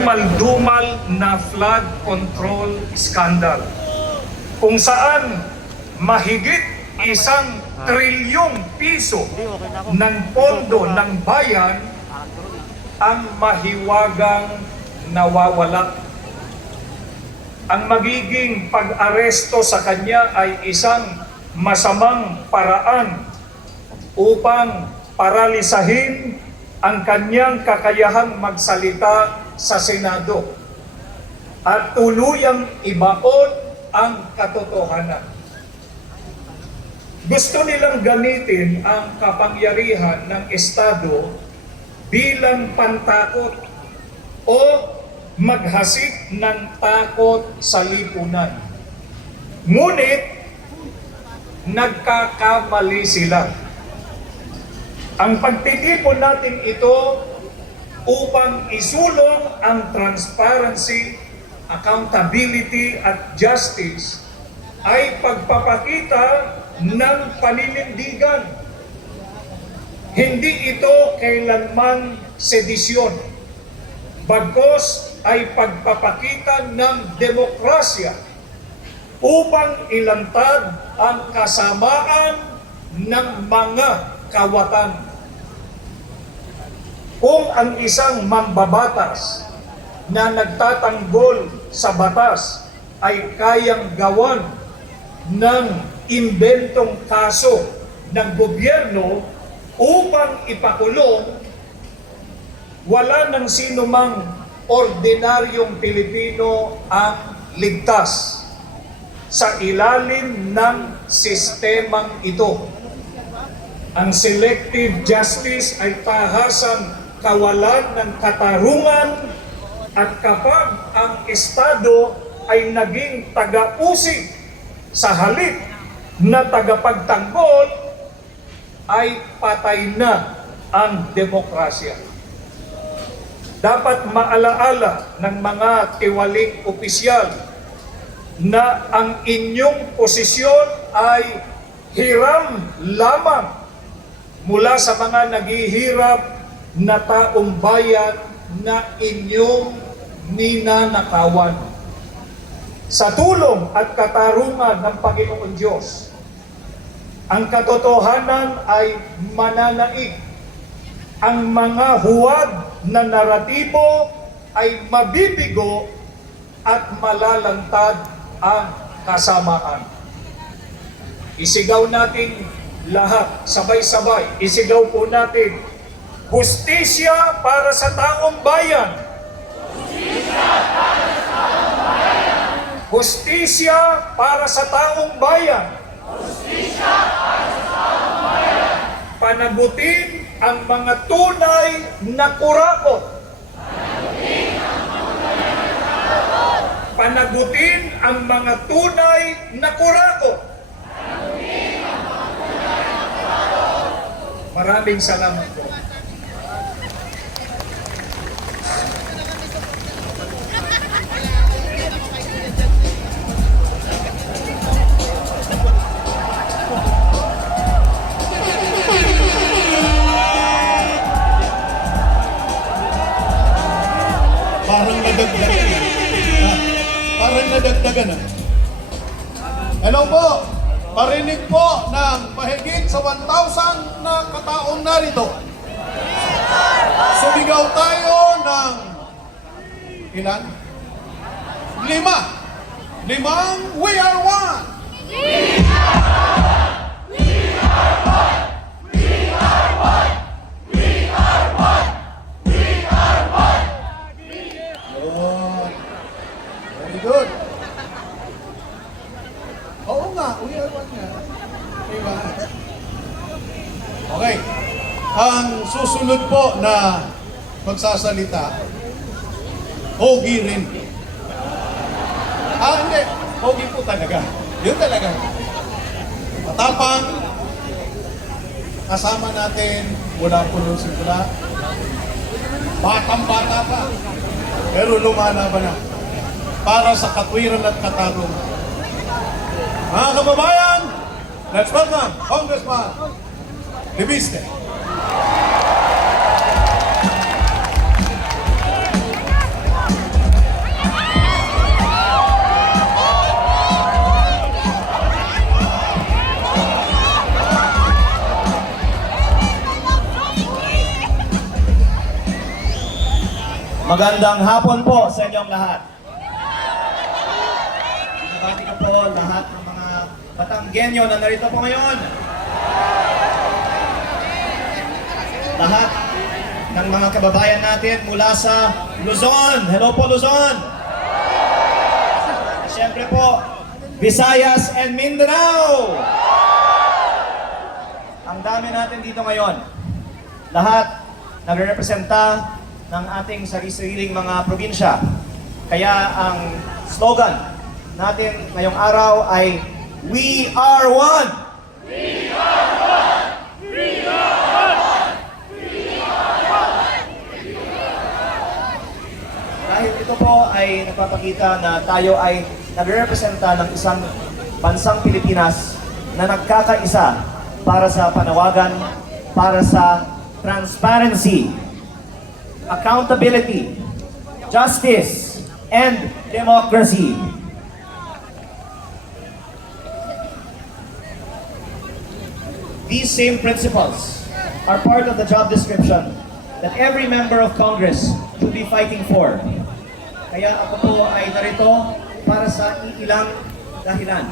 kadumal-dumal na flood control scandal kung saan mahigit 1 trilyong piso ng pondo ng bayan ang mahiwagang nawawala. Ang magiging pag-aresto sa kanya ay isang masamang paraan upang paralisahin ang kanyang kakayahang magsalita sa Senado at tuluyang ibaon ang katotohanan. Gusto nilang gamitin ang kapangyarihan ng Estado bilang pantakot o maghasik ng takot sa lipunan. Ngunit, nagkakamali sila. Ang pagtitipon natin ito upang isulong ang transparency, accountability at justice ay pagpapakita ng paninindigan. Hindi ito kailanman sedisyon, bagkus ay pagpapakita ng demokrasya upang ilantad ang kasamaan ng mga kawatan. Kung ang isang mambabatas na nagtatanggol sa batas ay kayang gawan ng imbentong kaso ng gobyerno upang ipakulong, wala ng sino mang ordinaryong Pilipino ang ligtas sa ilalim ng sistemang ito. Ang selective justice ay tahasang kawalan ng katarungan, at kapag ang Estado ay naging taga-usig sa halip na tagapagtanggol, ay patay na ang demokrasya. Dapat maalaala ng mga tiwaling opisyal na ang inyong posisyon ay hiram lamang mula sa mga naghihirap na taong bayan na inyong ninanakawan. Sa tulong at katarungan ng Panginoon Diyos, ang katotohanan ay mananaig. Ang mga huwad na naratibo ay mabibigo at malalantad ang kasamaan. Isigaw natin lahat, sabay-sabay, isigaw po natin, hustisya para sa taong bayan! Hustisya para sa taong bayan! Hustisya para sa taong bayan! Hustisya para sa taong bayan! Panagutin ang mga tunay na kurakot! Panagutin ang mga tunay na kurakot! Maraming salamat po. Parang nadagdagan. Hello po! Parinig po ng mahigit sa 1,000 na kataong narito. Sumigaw tayo ng ilan? 5. 5, we are one! We are one! We are one! We are one! We are one! We are one! Good. Very good. Oo nga, we are one nga. Diba? Okay. Ang susunod po na magsasalita, Hogi rin. Hindi. Hogi po talaga. Yun talaga. Matapang. Kasama natin mula po nung simula. Batang-bata pa. Pero lumalaban na. Para sa katwiran at katarungan. Mga kababayan, let's welcome Congressman Libiste. Magandang hapon po sa inyong lahat. Binabati ko po lahat ng mga Batanggenyo na narito po ngayon. Lahat ng mga kababayan natin mula sa Luzon. Hello po Luzon! Siyempre po, Visayas and Mindanao! Ang dami natin dito ngayon. Lahat nagre-representa ng ating sarili-sariling mga probinsya. Kaya ang slogan natin ngayong araw ay We are one! We are one! We are one! We are one! Dahil ito po ay nagpapakita na tayo ay nagre-representa ng isang bansang Pilipinas na nagkakaisa para sa panawagan, para sa transparency, accountability, justice, and democracy. These same principles are part of the job description that every member of Congress should be fighting for. Kaya ako po ay narito para sa ilang dahilan.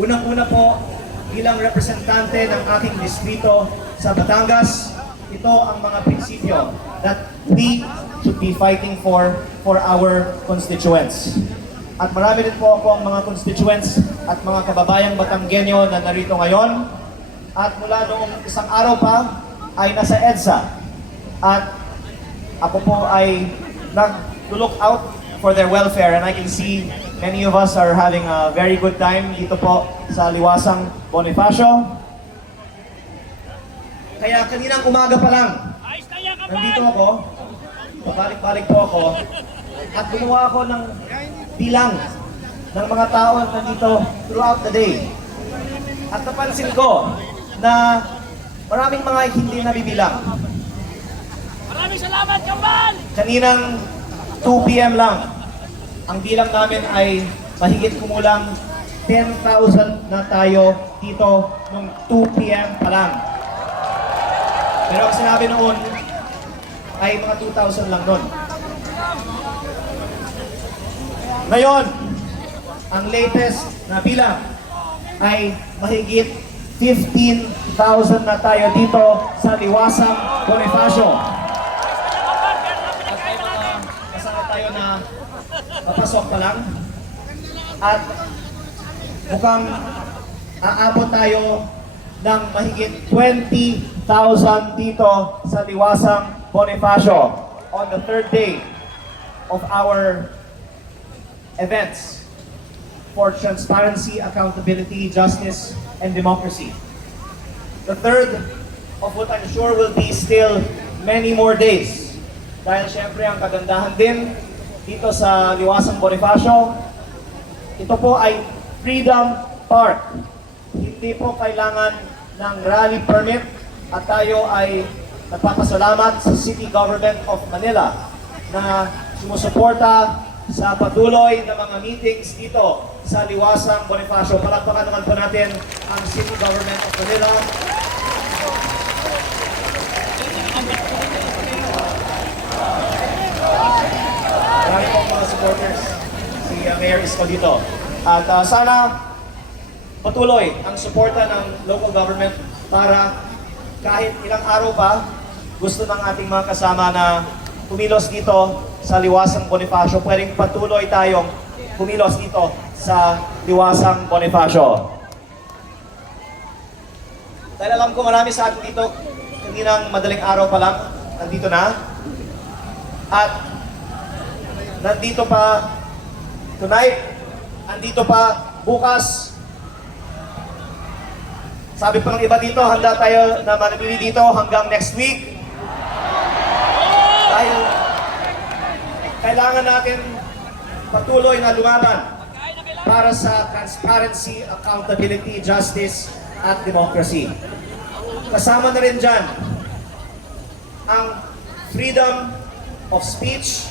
Unang-una po, bilang representante ng aking distrito sa Batangas, ito ang mga prinsipyo that we should be fighting for our constituents. At marami din po ako ang mga constituents at mga kababayang Batanggenyo na narito ngayon. At mula noong isang araw pa ay nasa EDSA. At ako po ay nag-look out for their welfare, and I can see many of us are having a very good time dito po sa Liwasang Bonifacio. Kaya kaninang umaga pa lang, nandito ako, pabalik-balik po ako, at gumawa ako ng bilang ng mga tao nandito throughout the day. At napansin ko na maraming mga hindi nabibilang. Maraming salamat, Kambal! Kaninang 2 p.m. lang, ang bilang namin ay mahigit kumulang 10,000 na tayo dito nung 2 p.m. pa lang. Pero ang sinabi noon ay mga 2,000 lang noon. Ngayon, ang latest na bilang ay mahigit 15,000 na tayo dito sa Liwasang Bonifacio. At may mga kasama tayo na papasok pa lang. At mukhang aabot tayo ng mahigit 20,000 dito sa Liwasang Bonifacio on the third day of our events for transparency, accountability, justice, and democracy. The third of what I'm sure will be still many more days. Dahil syempre ang kagandahan din dito sa Liwasang Bonifacio, ito po ay Freedom Park. Hindi po kailangan ng rally permit at tayo ay nagpapasalamat sa City Government of Manila na sumusuporta sa patuloy na mga meetings dito sa Liwasang Bonifacio. Palakpakan naman po natin ang City Government of Manila. Marami pong mga supporters. Si Mayor Isko dito. At sana patuloy ang suporta ng local government para kahit ilang araw pa, gusto ng ating mga kasama na kumilos dito sa Liwasang Bonifacio, pwedeng patuloy tayong kumilos dito sa Liwasang Bonifacio. Dahil alam ko marami sa atin dito, kaninang madaling araw pa lang, nandito na. At nandito pa tonight, nandito pa bukas. Sabi pa ng iba dito, handa tayo na manatili dito hanggang next week. Dahil kailangan natin patuloy na lumaban para sa transparency, accountability, justice, at democracy. Kasama na rin dyan ang freedom of speech,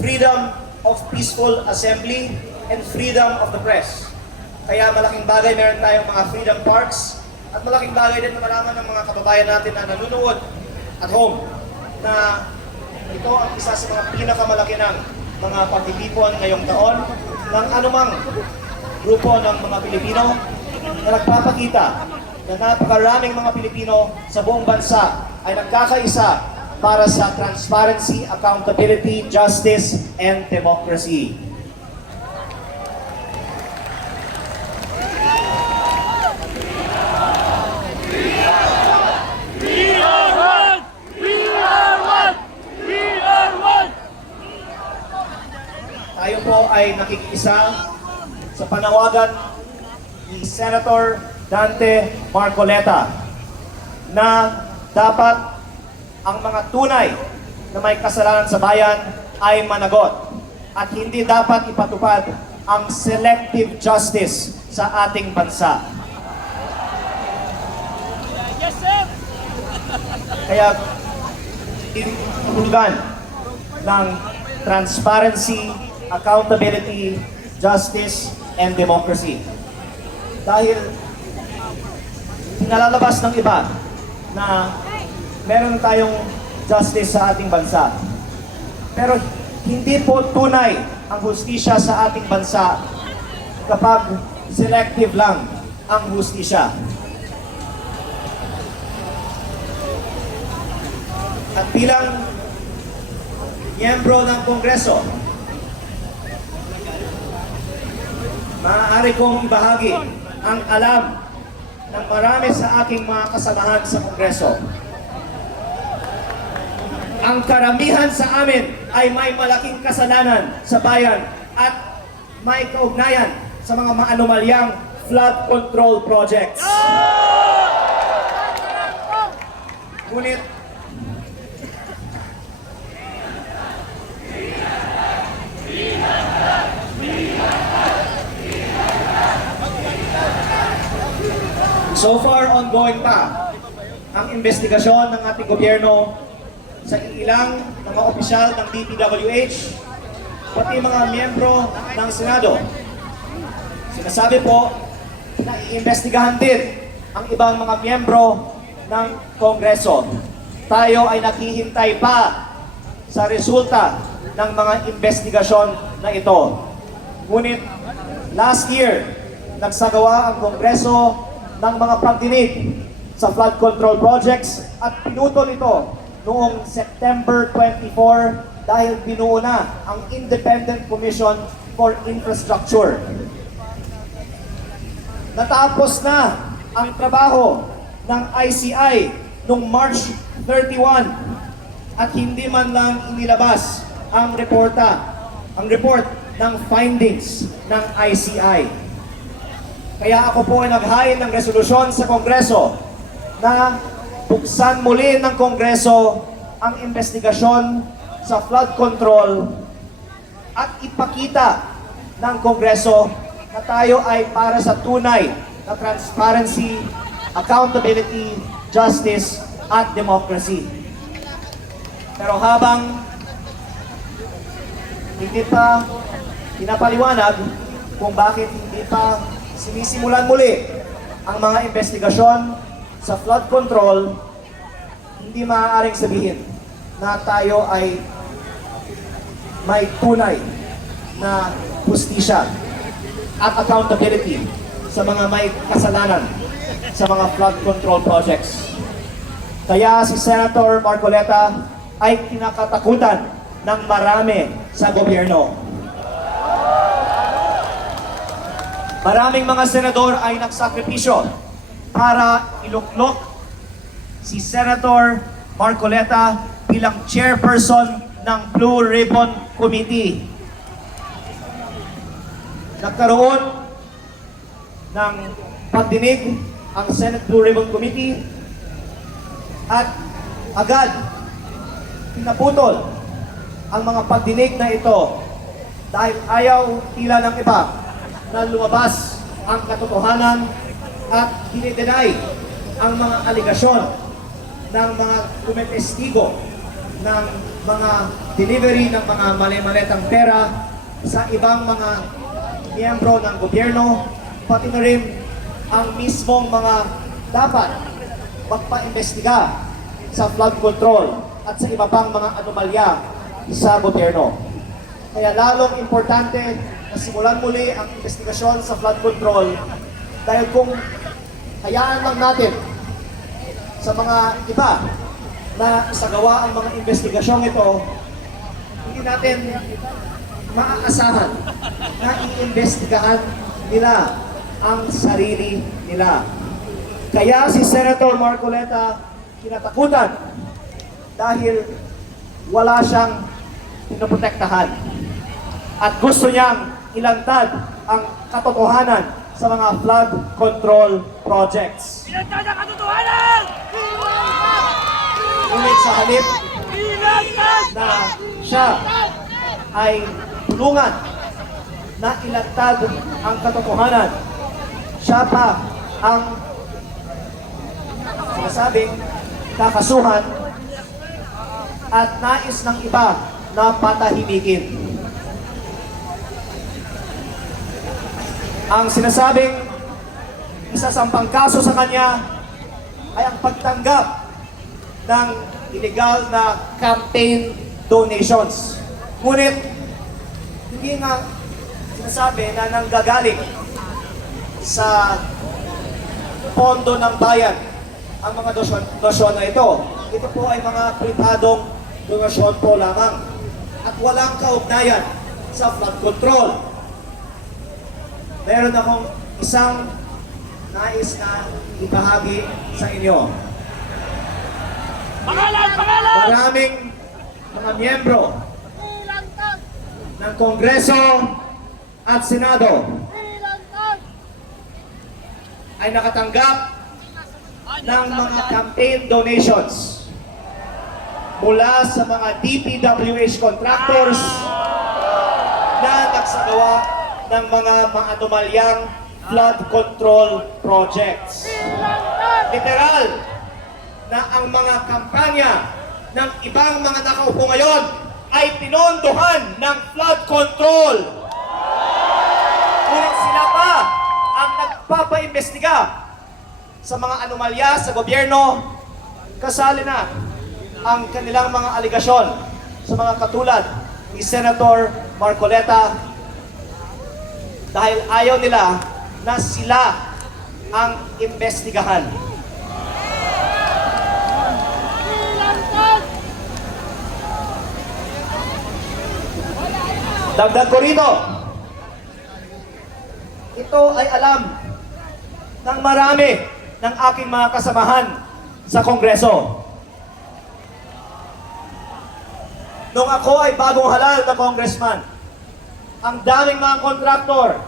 freedom of peaceful assembly, and freedom of the press. Kaya malaking bagay meron tayong mga freedom parks, at malaking bagay din na malaman ng mga kababayan natin na nanonood at home na Ito ang isa sa mga pinakamalaki ng mga pagtitipon ngayong taon ng anumang grupo ng mga Pilipino na nagpapakita na napakaraming mga Pilipino sa buong bansa ay nagkakaisa para sa transparency, accountability, justice, and democracy. We are one! We are one! We are one! Tayo po ay nakikiisa sa panawagan ni Senator Dante Marcoleta na dapat ang mga tunay na may kasalanan sa bayan ay managot at hindi dapat ipatupad ang selective justice sa ating bansa. Yes, sir! Kaya tinutulugan ng transparency, accountability, justice, and democracy. Dahil nalalabas ng iba na meron tayong justice sa ating bansa. Pero hindi po tunay ang hustisya sa ating bansa kapag selective lang ang hustisya. At bilang miyembro ng Kongreso, maaari kong ibahagi ang alam ng marami sa aking mga kasamahan sa Kongreso. Ang karamihan sa amin ay may malaking kasalanan sa bayan at may kaugnayan sa mga maanumalyang flood control projects. Ngunit so far, ongoing pa ang investigasyon ng ating gobyerno sa ilang mga opisyal ng DPWH, pati mga miyembro ng Senado. Sinasabi po na iimbestigahan din ang ibang mga miyembro ng Kongreso. Tayo ay naghihintay pa sa resulta ng mga investigasyon na ito. Ngunit last year, nagsagawa ang Kongreso ng mga pagdinig sa flood control projects at pinutol ito noong September 24 dahil binuo na ang Independent Commission for Infrastructure. Natapos na ang trabaho ng ICI noong March 31 at hindi man lang inilabas ang report ng findings ng ICI. Kaya ako po ay naghain ng resolusyon sa Kongreso na buksan muli ng Kongreso ang investigasyon sa flood control at ipakita ng Kongreso na tayo ay para sa tunay na transparency, accountability, justice, at democracy. Pero habang hindi pa pinapaliwanag kung bakit hindi pa sinisimulan muli ang mga investigasyon sa flood control, hindi maaaring sabihin na tayo ay may tunay na hustisya at accountability sa mga may kasalanan sa mga flood control projects. Kaya si Senator Marcoleta ay kinakatakutan ng marami sa gobyerno. Maraming mga senador ay nagsakripisyo para iluklok si Senator Marcoleta bilang chairperson ng Blue Ribbon Committee. Nagkaroon ng pagdinig ang Senate Blue Ribbon Committee at agad pinaputol ang mga pagdinig na ito dahil ayaw tila ng iba na lumabas ang katotohanan at dinidenay ang mga aligasyon ng mga tumetestigo ng mga delivery ng mga mali-maletang pera sa ibang mga miyembro ng gobyerno, pati na rin ang mismong mga dapat magpa-imbestiga sa flood control at sa iba pang mga anomalya sa gobyerno. Kaya lalong importante na simulan muli ang investigasyon sa flood control dahil kung hayaan lang natin sa mga iba na isagawa ang mga investigasyong ito, hindi natin maaasahan na iimbestigahan nila ang sarili nila. Kaya si Senator Marcoleta kinatakutan dahil wala siyang pinoprotektahan at gusto niyang ilantad ang katotohanan sa mga flood control projects. Ilantad ang katotohanan! Ngunit sa halip Ilantad! na siya ay tulungan na ilantad ang katotohanan, siya pa ang sinasabing kakasuhan at nais ng iba na patahimikin. Ang sinasabing isasampang kaso sa kanya ay ang pagtanggap ng illegal na campaign donations. Ngunit, hindi nga sinasabi na nanggagaling sa pondo ng bayan ang mga donasyon na ito. Ito po ay mga pribadong donasyon po lamang at walang kaugnayan sa flood control. Meron akong isang nais na ibahagi sa inyo. Pangalan! Pangalan! Maraming mga miyembro ng Kongreso at Senado ay nakatanggap ng mga campaign donations mula sa mga DPWH contractors na nagsagawa ng mga maanomalyang flood control projects. Literal na ang mga kampanya ng ibang mga nakaupo ngayon ay pinondohan ng flood control. Ngunit sila pa ang nagpapaimbestiga sa mga anomalya sa gobyerno, kasali na ang kanilang mga aligasyon sa mga katulad ni Senator Marcoleta dahil ayaw nila na sila ang imbestigahan. Dagdag ko rito, ito ay alam ng marami ng aking mga kasamahan sa Kongreso. Nung ako ay bagong halal na congressman, ang daming mga kontraktor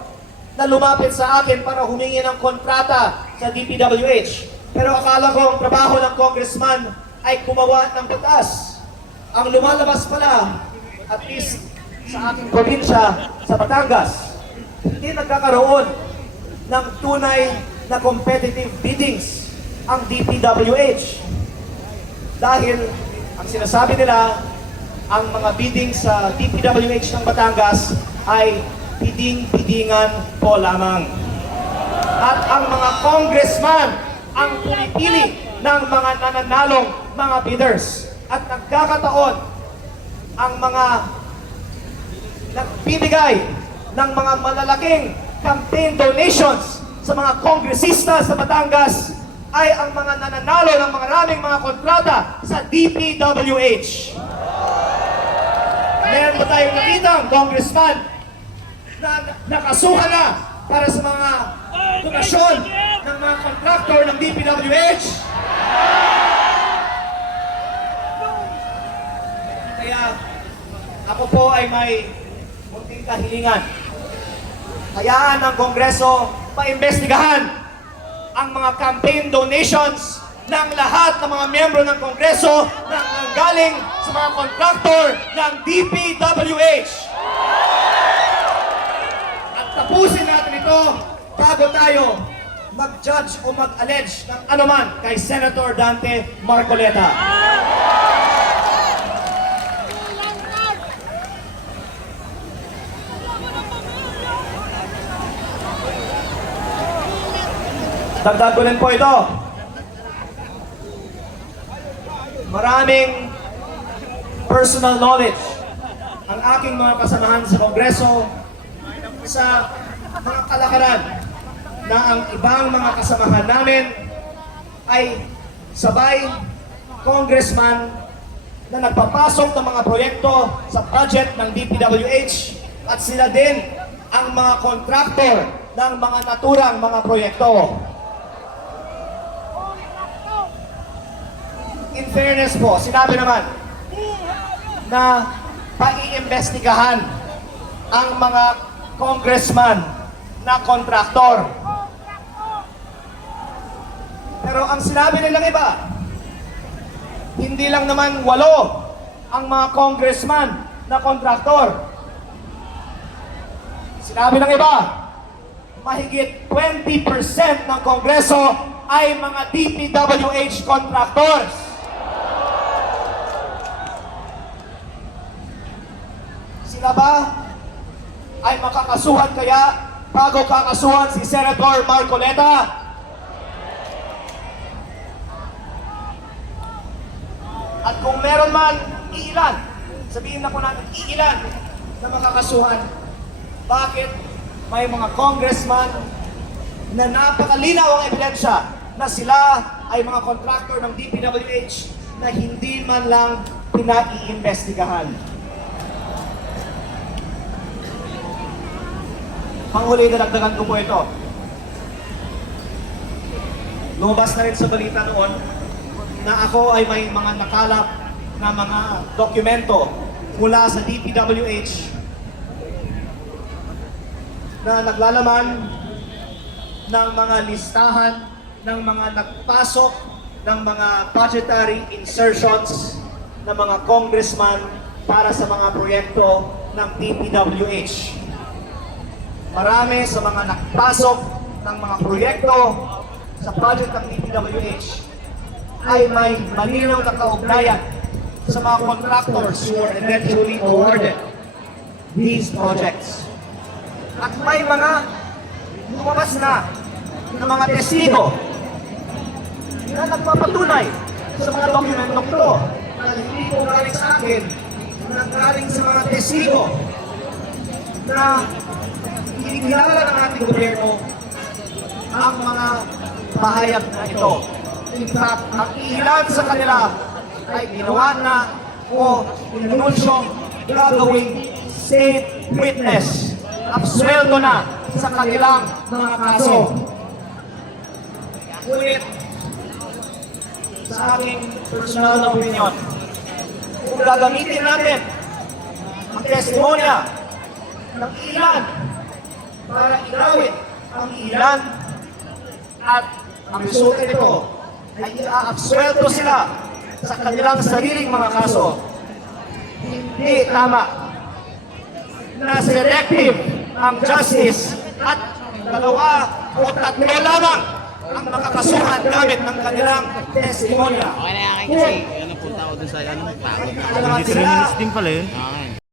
na lumapit sa akin para humingi ng kontrata sa DPWH. Pero akala ko ang trabaho ng congressman ay gumawa ng batas. Ang lumalabas pala, at least sa aking probinsya, sa Batangas, hindi nagkakaroon ng tunay na competitive biddings ang DPWH. Dahil ang sinasabi nila, ang mga bidding sa DPWH ng Batangas ay bidding-biddingan po lamang. At ang mga congressman ang pumipili ng mga nananalong mga bidders. At nagkakataon ang mga nagbibigay ng mga malalaking campaign donations sa mga kongresista sa Batangas ay ang mga nananalo ng maraming mga kontrata sa DPWH. Meron ba tayong nakitang congressman na nakasuhan na para sa mga donasyon ng mga kontraktor ng DPWH? Kaya ako po ay may munting kahilingan. Hayaan ng Kongreso paimbestigahan ang mga campaign donations ng lahat ng mga miyembro ng Kongreso na galing sa mga kontraktor ng DPWH. At tapusin natin ito bago tayo mag-judge o mag-allege ng anuman kay Senator Dante Marcoleta. Dagdag ko rin po ito. Maraming personal knowledge ang aking mga kasamahan sa Kongreso sa mga kalakaran na ang ibang mga kasamahan namin ay sabay congressman na nagpapasok ng mga proyekto sa budget ng DPWH at sila din ang mga kontraktor ng mga naturang mga proyekto. In fairness po, sinabi naman na paiimbestigahan ang mga congressman na kontraktor. Pero ang sinabi nilang iba, hindi lang naman 8 ang mga congressman na kontraktor. Sinabi ng iba, mahigit 20% ng Kongreso ay mga DPWH contractors. Sila ba ay makakasuhan kaya bago kakasuhan si Senator Marcoleta? At kung meron man iilan, sabihin na po natin iilan na makakasuhan, bakit may mga congressman na napakalinaw ang ebidensya na sila ay mga contractor ng DPWH na hindi man lang pinaiimbestigahan? Panghuli, dadagdagan ko po ito. Lumabas na rin sa balita noon na ako ay may mga nakalap na mga dokumento mula sa DPWH na naglalaman ng mga listahan ng mga nagpasok ng mga budgetary insertions ng mga congressman para sa mga proyekto ng DPWH. Marami sa mga nagpasok ng mga proyekto sa budget ng DPWH ay may malinaw na kaugnayan sa mga contractors who were eventually awarded these projects. At may mga lumabas na ng mga testigo na nagpapatunay sa mga dokumentong ito na hindi ko galing sa akin, na galing sa mga testigo na kinikilala ng ating gobyerno ang mga pahayag na ito. In fact, ang ilan sa kanila ay ginawa na o inanunsyong gagawing state witness. Absueldo na sa kanilang mga kaso. Ngunit, sa aking personal na opinion, kung gagamitin natin ang testimonya ng ilan para ilawit ang ilan at ang resulta nito ay i-absueldo sila sa kanilang sariling mga kaso, hindi tama na selective ang justice at 2 o 3 lamang ang makakasuhan gamit ng kanilang testimonya. Okay na yan kasi ano punta ko dun sa ano pagod na. Alam natin sila, Din pala eh. Okay.